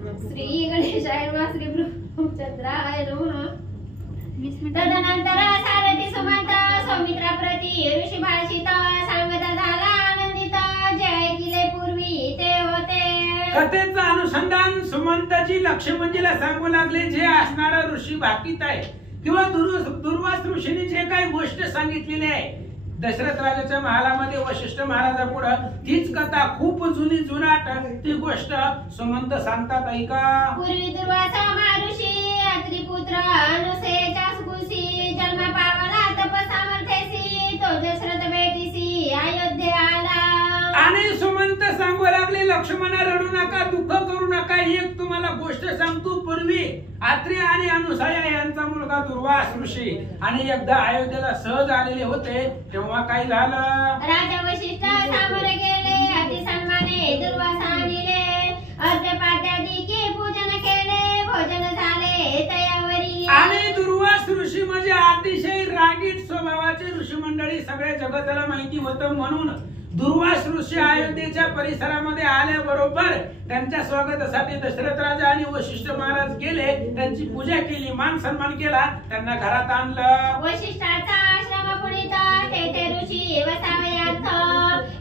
श्री गणेशाय नमः श्री ब्रह्मचंद्राय नमः। तदनंतर सारथी सुमंत सौमित्रा प्रती ऋषी भाषित सांगत झाला आनंदित जे ऐकिले पूर्वी ते होते। कथेचं अनुसंधान सुमंतजी लक्ष्मणजीला सांगू लागले जे असणारा ऋषी भाकीत आहे किंवा दुर्वास ऋषीने जे काही गोष्ट सांगितलेली आहे दशरथ राजाच्या महालामध्ये वशिष्ठ महाराजापुढे तीच कथा खूप जुनाट ती गोष्ट सुमंत सांगतात ऐका। पूर्वी दुर्वासा महर्षी अत्रिपुत्र अनुसेच्या कुशी जन्म पावला तप सामर्थ्यसी तो दशरथ भेटीसी अयोध्येला। आणि सुमंत सांगू लागले लक्ष्मणा रडू नका दुःख करू नका एक तुम्हाला गोष्ट सांगतो पूर्वी आत्री आणि अनुसया यांचा मुलगा दुर्वास ऋषी आणि एकदा अयोध्येला सहज आलेले होते तेव्हा काय झालं राजा वशिष्ठ सामोरे गेले अति सन्माने दुर्वासा आणले अर्घ्यपाद्यादिके पूजन केले भोजन झाले तयावरी। आणि दुर्वास ऋषी म्हणजे अतिशय रागीट स्वभावाचे ऋषी मंडळी सगळ्या जगताला माहिती होतं म्हणून दुर्वास ऋषी अयोध्येच्या परिसरामध्ये आल्याबरोबर त्यांच्या स्वागतासाठी दशरथ राजा आणि वशिष्ठ महाराज गेले त्यांची पूजा केली मान सन्मान केला त्यांना घरात आणलं। वशिष्ठाचा आश्रम पुढीत तेथे ऋषी वसावयार्थ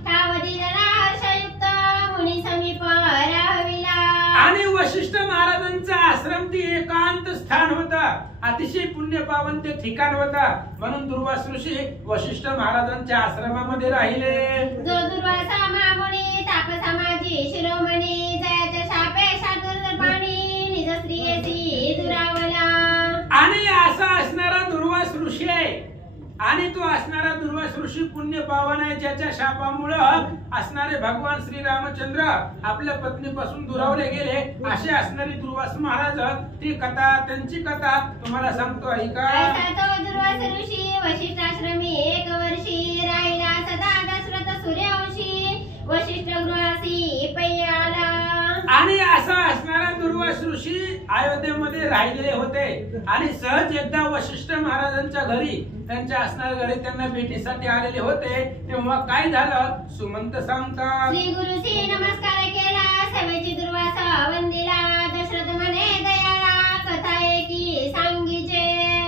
ठाव दिलेला हर्षयुक्त मुनी समीप राहविला। आणि वशिष्ठ महाराजांचा आश्रम ती एकांत स्थान होता अतिशय पुण्य पावन ते ठिकाण होता म्हणून दुर्वास ऋषी वशिष्ठ महाराजांच्या आश्रमामध्ये राहिले। जो दुर्वासा महामुनी तापसमाजी शिरोमणी जयाच्या शापे शातुर पाणी निज स्त्रियेसी दुरावला। आणि असा असणारा दुर्वास ऋषी आहे आणि तो असणारा दुर्वास ऋषी पुण्य पावन आहे ज्याच्या शापामुळे असणारे भगवान श्री रामचंद्र आपल्या पत्नीपासून दुरावले गेले असे असणारे दुर्वास महाराज ती कथा त्यांची कथा तुम्हाला सांगतो ऐका। तो दुर्वास ऋषी वशिष्ठाश्रमी 1 वर्षी राहिला सदा दशरथ सूर्यवंशी वशिष्ठ गृहासी पय्याला। आणि असा असणारा दुर्वास ऋषी अयोध्येमध्ये राहिलेले होते आणि सहज एकदा वशिष्ठ महाराजांच्या घरी त्यांच्या असणाऱ्या घरी त्यांना भेटीसाठी आलेले होते तेव्हा काय झालं सुमंत सांगतात। श्री गुरुसी नमस्कार केला सेवेची दुर्वासा वंदिला दशरथ म्हणे दयाला कथा एकी सांगीचे।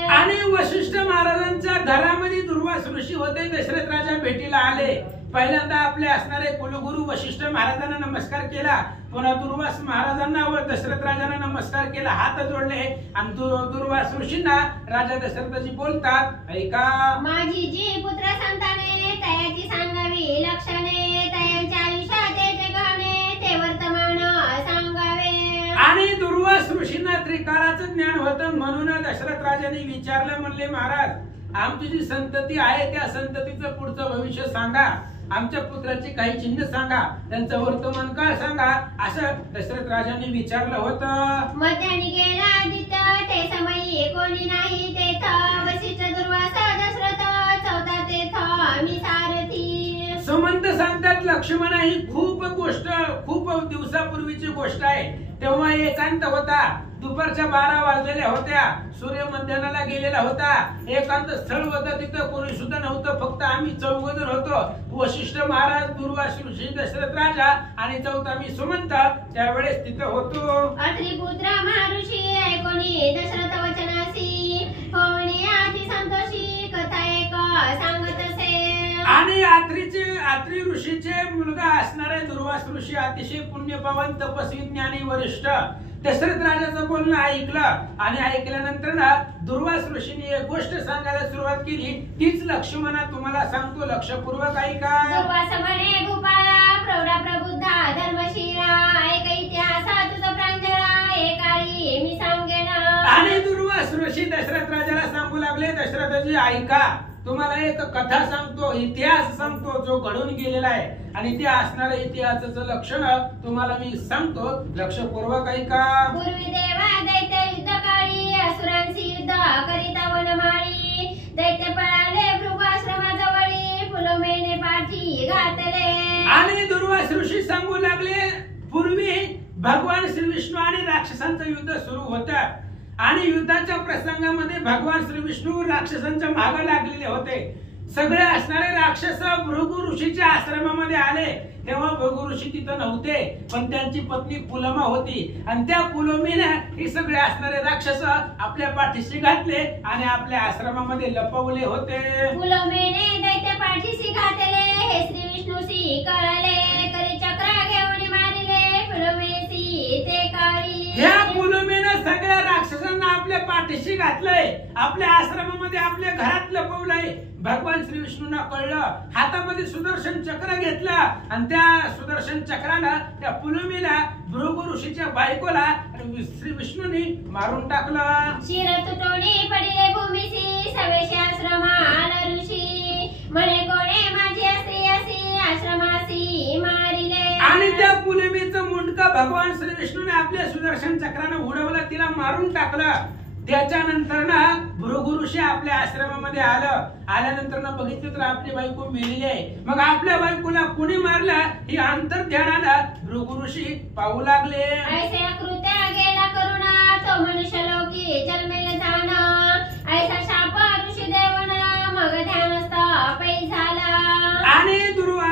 आणि वशिष्ठ महाराजांच्या घरामध्ये दुर्वास ऋषी होते दशरथ राजा भेटीला आले पहिल्यांदा आपले असणारे कुलगुरू वशिष्ठ महाराजांना नमस्कार केला पुन्हा दुर्वास महाराजांना व दशरथ राजांना नमस्कार केला हात जोडले आणि दुर्वास ऋषींना राजा दशरथजी बोलतात ऐका। माझी जी पुत्र संताने तयाची सांगावी लक्षणे तयांच्या आयुष्यात जे गहने ते वर्तमान सांगावे। आणि दुर्वास ऋषींना त्रिकालाचं ज्ञान होतं म्हणून दशरथ राजांनी विचारलं म्हणले महाराज आमची जी संतती आहे त्या संततीचं पुढचं भविष्य सांगा आमच्या पुत्राची काही चिन्ह सांगा त्यांचं वर्तमान काळ सांगा असं दशरथ राजांनी विचारलं होतं। मध्यानी गेला आदित्य ते समयी कोणी नाही तेथ वशिष्ठ दुर्वासा दशरथ चौथा तेथ मी सारथी। सुमंत सांगतात लक्ष्मण ही खूप दिवसापूर्वीची गोष्ट आहे तेव्हा एकांत होता दुपारच्या 12 वाजलेल्या होत्या सूर्य मध्यानाला गेलेला होता एकांत स्थळ होतं तिथं कोणी सुद्धा नव्हतं फक्त आम्ही 4 जण होतो वशिष्ठ महाराज दुर्वास ऋषी दशरथ राजा आणि चौथा मी सुमंत त्यावेळेस तिथं होतो। अत्रिपुत्र महर्षी ऐकोनी दशरथ वचनासी होणी आधी संतोषी कथा एक सांगत असे। आणि आत्री ऋषीचे मुलगा असणारे दुर्वास ऋषी अतिशय पुण्यपावन तपस्वी ज्ञानी वरिष्ठ दशरथ राजाचं बोलणं ऐकलं आणि ऐकल्यानंतर ना दुर्वास ऋषीने एक गोष्ट सांगायला सुरुवात केली तीच लक्ष्मणा तुम्हाला सांगतो लक्षपूर्वक ऐका। दुर्वास म्हणे भूपाला प्रौढा प्रबुद्धा धर्मशीला ऐक इतिहास तुझा प्रांजळा एकाळी मी सांगेन। आणि दुर्वास ऋषी दशरथ राजाला सांगू लागले दशरथजी ऐका तुम्हाला एक कथा सांगतो इतिहास सांगतो जो घडून गेलेला आहे आणि ते असणाऱ्या इतिहासाचं लक्षण तुम्हाला मी सांगतो लक्षपूर्वक ऐका। पूर्वी देवा दैत्य युद्ध काळी असुरांशी युद्ध करिता वनमाळी दैत्य पळाले भृगुआश्रमाजवळी फुलोमेने पाठी घातले। आणि दुर्वास ऋषी सांगू लागले पूर्वी भगवान श्री विष्णू आणि राक्षसांचं युद्ध सुरू होतं आणि युद्धाच्या प्रसंगामध्ये भगवान श्री विष्णू राक्षसांच्या मागे लागलेले होते सगळे असणारे राक्षस भृगु ऋषीच्या आश्रमामध्ये आले तेव्हा भृगु ऋषी तिथं नव्हते, पण त्यांची पत्नी पुलमा होती आणि त्या पुलोमीने हे सगळे असणारे राक्षस आपल्या पाठीशी घातले आणि आपल्या आश्रमामध्ये लपवले होते. पुलोमीने दैत्य पाठीशी घातले, हे श्री विष्णूसी कळले, करी चक्र घेऊन मारिले पुलोमेसी ते काळी. ह्या पुलोमीने सगळ्या राक्षसांना आपल्या पाठीशी घातलंय, आपल्या आश्रमामध्ये आपल्या घरात लपवलंय. भगवान श्री विष्णूंना कळलं, हातामध्ये सुदर्शन चक्र घेतलं आणि त्या सुदर्शन चक्रानं त्या पुलोमीला भृगु ऋषीच्या बायकोला श्री विष्णूंनी मारून टाकलं. शिर तुटोनी पडिले भूमीसी, सवेशी आश्रमाला ऋषी, म्हणे कोणे माझी स्त्री असी, आश्रमासी मारिले. आणि त्या पुलोमीचं मुंडकं भगवान श्री विष्णूने आपल्या सुदर्शन चक्रानं उडवलं, तिला मारून टाकलं. त्याच्यानंतर ना भृगु ऋषी आपल्या आश्रमामध्ये आल्यानंतर बघितलं तर आपली बायको मेलेली आहे. मग आपल्या बायकोला कुणी मारलं ही अंतर्ध्यानानं भृगु ऋषी पाहू लागले. ऐसे कृत्य गेला करुणा, तो मनुष्य लोकी जन्मेल जाणा, ऐसा शाप ऋषी देवना, मग ध्यानस्थ पै झाला. आणि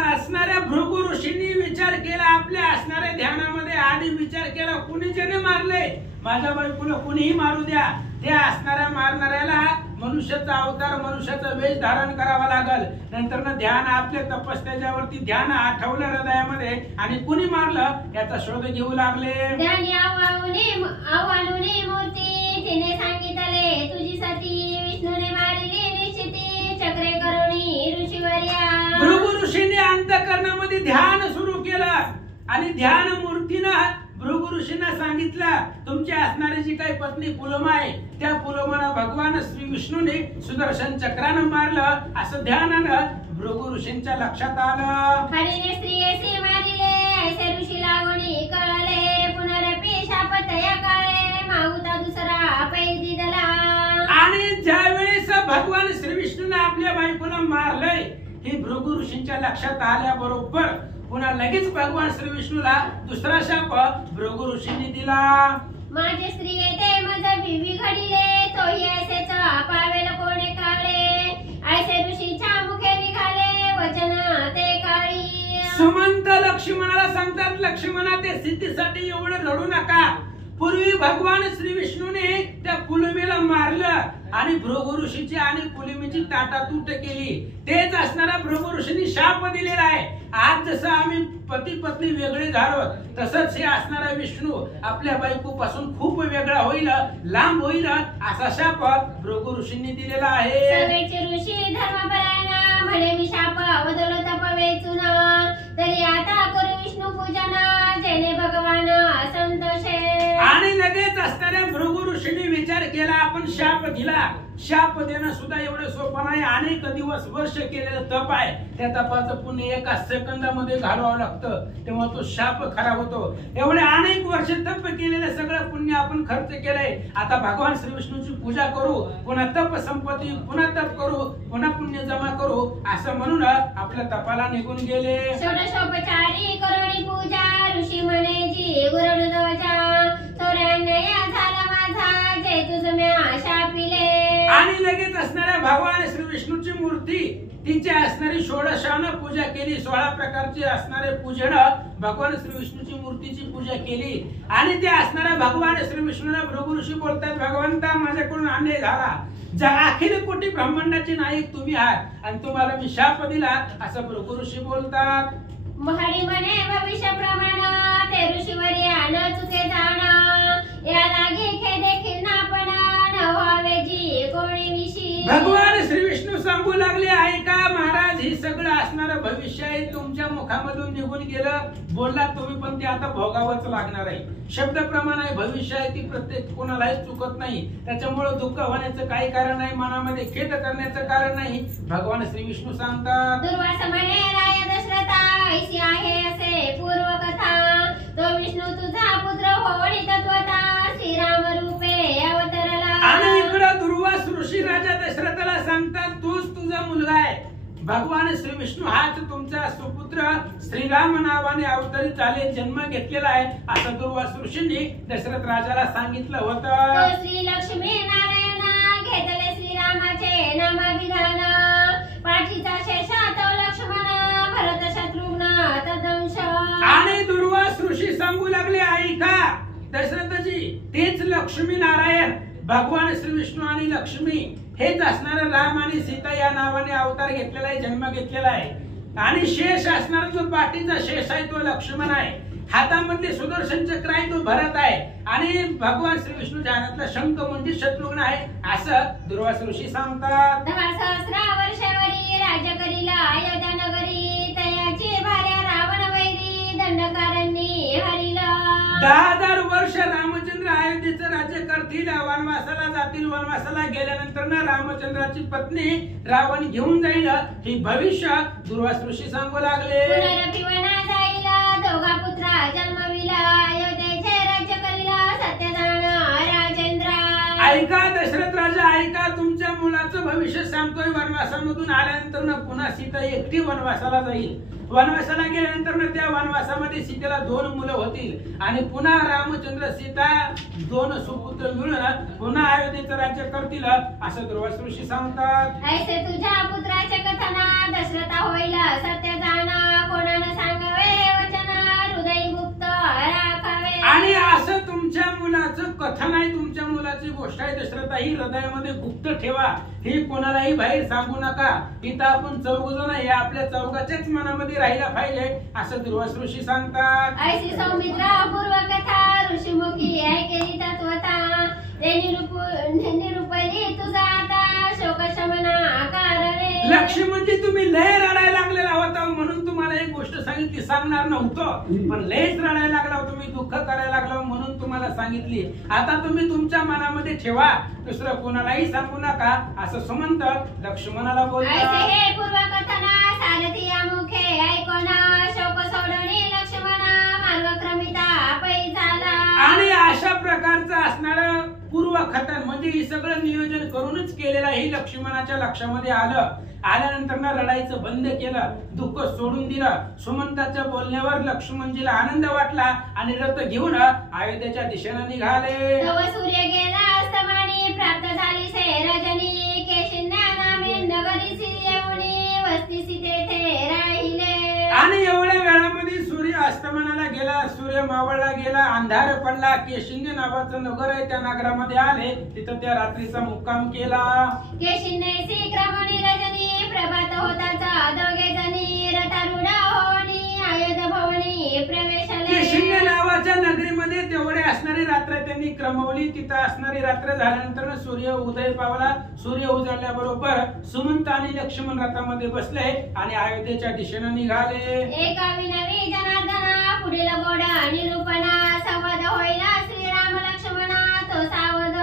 असणाऱ्या भृगु ऋषींनी विचार केला, आपल्या असणाऱ्या ध्यानामध्ये आधी विचार केला, कुणी ज्याने मारले माझ्या बायकोला कुणीही मारू द्या, त्या असणाऱ्या मारणाऱ्याला मनुष्याचा अवतार, मनुष्याचा वेश धारण करावा लागल. नंतर ध्यान आपल्या तपस्याच्यावरती ध्यान आठवलं हृदयामध्ये आणि कुणी मारलं याचा शोध घेऊ लागले. ध्यानी आव्हानुनी मूर्ती, तिने सांगितले तुझी सती, विष्णूने मारिली निश्चिती, चक्रे करुणी ऋषीवर्या. भृगु ऋषीने अंतःकरणामध्ये ध्यान सुरू केलं आणि ध्यान मूर्तीनं भृगु ऋषींना सांगितलं, तुमची असणारी जी काही पत्नी पुलोमा आहे त्या पुलोमाला भगवान श्री विष्णूने सुदर्शन चक्रानं मारलं असं ध्यानानं भृगु ऋषींच्या लक्षात आलं. हरीने स्त्रियेसी मारिले, ऐसे ऋषी लागोनी कळले, पुनरपी शाप तया काळे, माहुता दुसरा पै दिदला. आणि ज्या वेळेस भगवान श्री विष्णूने आपल्या बायकोला मारलंय हे भृगु ऋषींच्या लक्षात आल्याबरोबर पुन्हा लगेच भगवान श्री विष्णूला दुसरा शाप भृगु ऋषींनी दिला. माझे स्त्री येते मज विवी घडिले, तोही ऐसेच पावेल कोणे काळे, ऐसे ऋषीच्या मुखे निघाले वचन ते काळी. सुमंत लक्ष्मणाला सांगतात, लक्ष्मणा ते सिद्धीसाठी एवढं रडू नका. पूर्वी भगवान श्री विष्णूने त्या पुलोमीला मारलं आणि भृगु ऋषीची आणि पुलोमीची ताटातूट केली. तेच असणारा भृगु ऋषींनी शाप दिलेला आहे. आज जसं आम्ही पती पत्नी वेगळे झालो तसंच हे असणारा विष्णू आपल्या बायको पासून खूप वेगळा होईल, लांब होईल असा शाप भृगु ऋषींनी दिलेला आहे. सगळेचे ऋषी धर्मपरायण, म्हणे मी शाप बदलो तप वेचून, तरी आता करू विष्णू पूजन, जेणे भगवान संतोषे. आणि लगेच असणाऱ्या भृगु ऋषींनी विचार केला, आपण शाप दिला, शाप देणं सुद्धा एवढं सोपं नाही. अनेक दिवस वर्ष केलेलं तप आहे, त्या तपाचं पुण्य एका सेकंदामध्ये घालवावं लागतं, तेव्हा तो शाप खरा होतो. एवढे अनेक वर्ष तप केलेलं सगळं पुण्य आपण खर्च केलंय. आता भगवान श्री विष्णूची पूजा करू, पुन्हा तप संपत्ती, पुन्हा तप करू, पुन्हा पुण्य जमा करू असं म्हणून आपल्या तपाला निघून गेले. षोडशोपचारी करुणी पूजा, ऋषी म्हणे जी गुरुण ध्वजा, सोऱ्यान्नय झाला माझा, जे तुझ म्या शापिले. आणि लगेच असणाऱ्या भगवान श्री विष्णूची मूर्ती, तिची असणारी षोडशानं पूजा केली. 16 प्रकारचे असणारे पूजन भगवान श्री विष्णूची मूर्तीची पूजा केली. आणि ते असणाऱ्या भगवान श्री विष्णूला भृगु ऋषी बोलतात, भगवंता माझ्याकडून अन्याय झाला, अखिल कोटी ब्रह्मांडाचे नायक तुम्ही आहात आणि तुम्हाला मी शाप दिला असं भृगु ऋषी बोलतात. हरी म्हणे भविष्य प्रमाण, ते ऋषीवर्या न चुके जाण, या लागे खे देखील नापण, न व्हावे जी कोणी विशी. भगवान श्री विष्णू सांगू लागले, ऐका महाराज, हे सगळं असणारं भविष्य आहे, तुमच्या मुखामधून निघून गेलं, बोलला तुम्ही, पण ते आता भोगावंच लागणार आहे. शब्द प्रमाण आहे, भविष्य आहे, ती प्रत्येक कोणालाही चुकत नाही. त्याच्यामुळे दुःख होण्याचं काही कारण नाही, मनामध्ये खेद करण्याचं कारण नाही. भगवान श्री विष्णू सांगतात, दुर्वास म्हणे राय दशरथा, ऐशी आहे असे पूर्व कथा, तो विष्णू तुझा पुत्र होवणी तत्वता, श्रीराम रूपे अवतरला. आणि इकडे दुर्वास ऋषी राजा दशरथाला सांगतात, तूच तुझा मुलगा आहे. भगवान श्री विष्णू हाच तुमचा सुपुत्र श्रीराम नावाने अवतरित झाले, जन्म घेतलेला आहे असं दुर्वास ऋषींनी दशरथ राजाला सांगितलं होतं. श्री लक्ष्मी नारायण घेतले श्रीरामाचे नामाभिधान, पाठीचा शेषा तो लक्ष्मण, भरत शत्रुघ्न तदंश आणि दुर्वास ऋषी सांगू लागले ऐका दशरथजी तेच लक्ष्मी नारायण भगवान श्री विष्णू आणि लक्ष्मी हेच असणारा राम आणि सीता या नावाने अवतार घेतलेला आहे, जन्म घेतलेला आहे. आणि शेष असणारा जो पाठीचा शेष आहे तो लक्ष्मण आहे, हातामध्ये सुदर्शन चक्र आहे तो भरत आहे आणि भगवान श्री विष्णूच्या हातातला शंख म्हणजे शत्रुघ्न आहे असं दुर्वास ऋषी सांगतात. 10 सहस्र वर्षावरी राज्य करीला अयोध्या नगरी तयाची भार्या रावण वैरी दंडकारण्य हरिला. 10,000 वर्ष रामचंद्र अयोध्येचं राज्य करतील, वनवासाला जातील. वनवासाला गेल्यानंतर ना रामचंद्राची पत्नी रावण घेऊन जाईल हे भविष्य दुर्वास ऋषी सांगू लागले. पुनरपि वना जाईला दोघा पुत्रा जन्मविला अयोध्येचे राज्य करीला सत्यजान राजेंद्र. ऐका दशरथ राजा ऐका तुमच्या मुलाचं भविष्य सांगतोय. वनवासामधून आल्यानंतर ना पुन्हा सीता एकटी वनवासाला जाईल. वनवासाला गेल्यानंतर ना त्या वनवासामध्ये सीतेला 2 मुलं होतील आणि पुन्हा रामचंद्र सीता 2 सुपुत्र मिळून पुन्हा अयोध्येचं राज्य करतील असं दुर्वास ऋषी सांगतात. ऐसे तुझ्या पुत्राचे कथना दशरथा होईल सत्य जाणा कोणाला सांगावे वचन हृदय गुप्त राखावे. आणि असं तुमच्या मुलाचं कथन आहे, तुमच्या मुलाची गोष्ट आहे दशरथा ही हृदयामध्ये गुप्त ठेवा, ही कोणालाही बाहेर सांगू नका. इथं आपण 4 जण हे आपल्या चौघाच्याच मनामध्ये राहिला पाहिजे असं दुर्वास ऋषी सांगतात. ऐसी सौमित्रा पूर्व कथा ऋषीमुखी ऐकेली तत्वता निरूपली तुझा आता शोक शमना कारणे. लक्ष्मणजी तुम्ही लय रडायला लागलेला होता म्हणून तुम्हाला एक गोष्ट सांगितली, सांगणार नव्हतं पण लयच रडायला लागला, तुम्ही दुःख करायला लागला म्हणून तुम्हाला सांगितली. आता तुम्ही तुमच्या मनामध्ये ठेवा, दुसरं कोणालाही सांगू नका असं सुमंत लक्ष्मणाला बोलतात. हे पूर्व कथना सारथी मुखे ऐकोना शोक सोडणी लक्ष्मणा मार्गक्रमिता पै झाला. आणि अशा प्रकारचं असणारं पूर्व कथन म्हणजे हे सगळं नियोजन करूनच केलेलं हे लक्ष्मणाच्या लक्षामध्ये आलं. आल्यानंतर ना रडायचं बंद केलं, दुःख सोडून दिलं. सुमंताच्या बोलण्यावर लक्ष्मणजीला आनंद वाटला आणि रथ घेऊन अयोध्येच्या दिशेने निघाले. तव सूर्य गेला अस्तमानी प्राप्त झाली से रजनी केशिन्या नामे नगरीसी येऊनी वस्तीसी तेथे राहिले. आणि एवढ्या वेळामध्ये सूर्य अस्तमानाला गेला, सूर्य मावळला गेला, अंधार पडला. केशिन्य नावाचं नगर आहे त्या नगरामध्ये आले, तिथं त्या रात्रीचा मुक्काम केला. केशिन्यसी क्रमणी रजनी प्रभात होताचा दोघे जणी रथारूढ होणी अयोध्या भवनी प्रवेशले. केशिन्य नावाच्या नगरीमध्ये तेवढे असणारी रात्र त्यांनी क्रमवली. तिथं असणारी रात्र झाल्यानंतर सूर्य उदय पावला. सूर्य उजळल्याबरोबर सुमंत आणि लक्ष्मण रथामध्ये बसले आणि अयोध्येच्या दिशेने निघाले. एका विनवी जनार्दना पुढील गोड निरूपणा संवाद होईला श्रीराम लक्ष्मणा तो सावध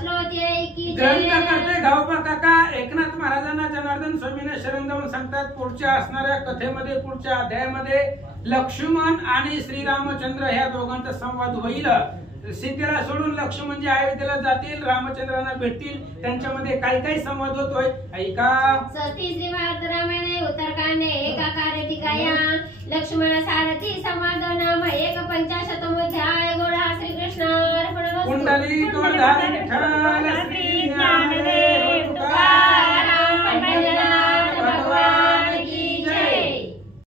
श्रोते ऐकी. ग्रंथकर्ते गावपा काका एकनाथ महाराजांना जनार्दन स्वामीने शरण जाऊन सांगतात पुढच्या असणाऱ्या कथेमध्ये पुढच्या अध्यायामध्ये लक्ष्मण आणि श्रीरामचंद्र ह्या दोघांचा संवाद होईल. सीतेला सोडून लक्ष्मण जे अयोध्येला जातील, रामचंद्रांना भेटतील, त्यांच्यामध्ये काय काय संवाद होतोय ऐका. सती श्रीमद रामायणे उत्तरकांडे एकाकार टिकाया लक्ष्मण सारथी संवाद नाम 1:50 अध्याय. गोडा श्रीकृष्ण कुंडली विठ्ठल श्री ज्ञानदेव.